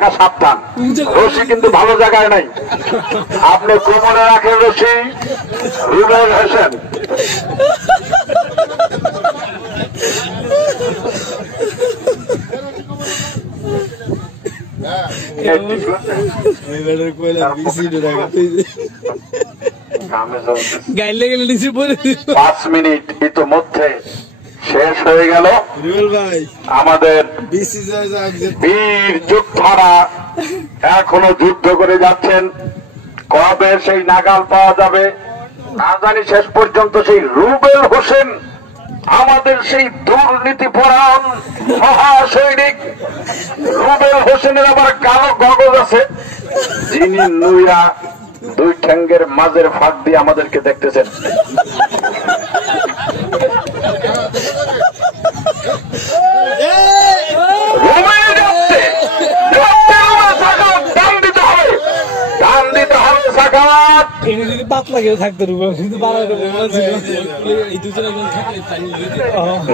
কাকা সাবধান, রশি কিন্তু ভালো জায়গায় নাই, আপনি কোমরে রাখেন রশি। রুবেল হোসেন পাঁচ মিনিট ইতোমধ্যে শেষ হয়ে গেল। আমাদের বীর যোদ্ধারা এখনো যুদ্ধ করে যাচ্ছেন, কবে সেই নাগাল পাওয়া যাবে না জানি। শেষ পর্যন্ত সেই রুবেল হোসেন, আমাদের সেই দুর্নীতিপরায়ণ মহাসৈনিক রুবেল হোসেনের আবার কালো গগজ আছে, যিনি নুইরা দুই ঠ্যাঙ্গের মাঝের ফাঁক দিয়ে আমাদেরকে দেখতেছেন।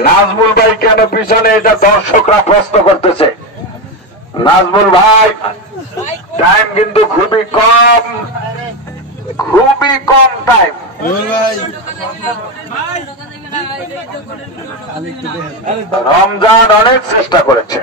নাজমুল ভাই কেন পিছনে, এটা দর্শকরা প্রশ্ন করতেছে। নাজমুল ভাই টাইম কিন্তু খুবই কম, খুবই কম টাইম। রমজান অনেক চেষ্টা করেছে,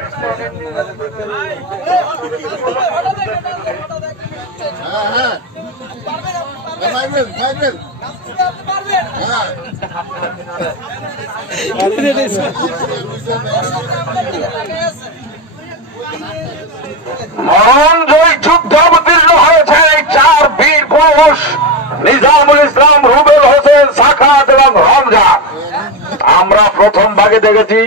মরণজয় যুদ্ধ অবতীর্ণ হয়েছে এই চার বীর পুরুষ, নিজামুল ইসলাম, রুবেল হোসেন, সাখাত এবং রমজান। আমরা প্রথম ভাগে দেখেছি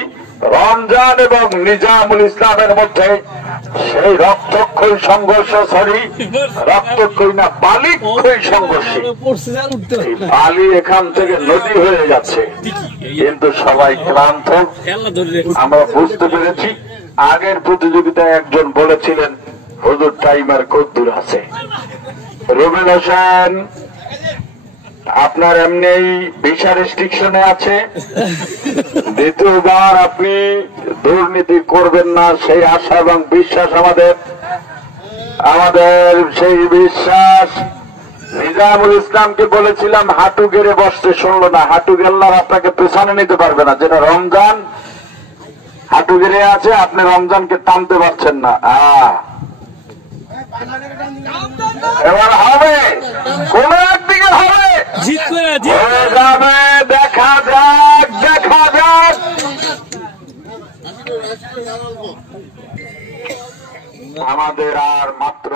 রমজান এবং নিজামুল ইসলামের মধ্যে সেই রক্তক্ষয়ী সংঘর্ষ, সরি রক্তক্ষয়ী না, বালিক্ষয়ী সংঘর্ষ। বালি এখান থেকে নদী হয়ে যাচ্ছে, কিন্তু সবাই ক্লান্ত। আমরা বুঝতে পেরেছি আগের প্রতিযোগিতায় একজন বলেছিলেন হুজুর টাইমার কদ্দুর আছে। রুবেল হোসেন আপনার এমনি ভিসা রেস্ট্রিকশনে আছে, দ্বিতীয়বার আপনি দুর্নীতি করবেন না সেই আশা এবং বিশ্বাস আমাদের সেই বিশ্বাস। নিজামুল ইসলামকে বলেছিলাম হাঁটু গেড়ে বসতে, শুনলো না। হাঁটু গেল্লার আপনাকে পেছনে নিতে পারবে না, যেটা রমজান হাঁটু গেড়ে আছে, আপনি রমজানকে টানতে পারছেন না। এবার হবে, কোন একদিকে হবে, দেখা যাক, দেখা যাক। আমাদের আর মাত্র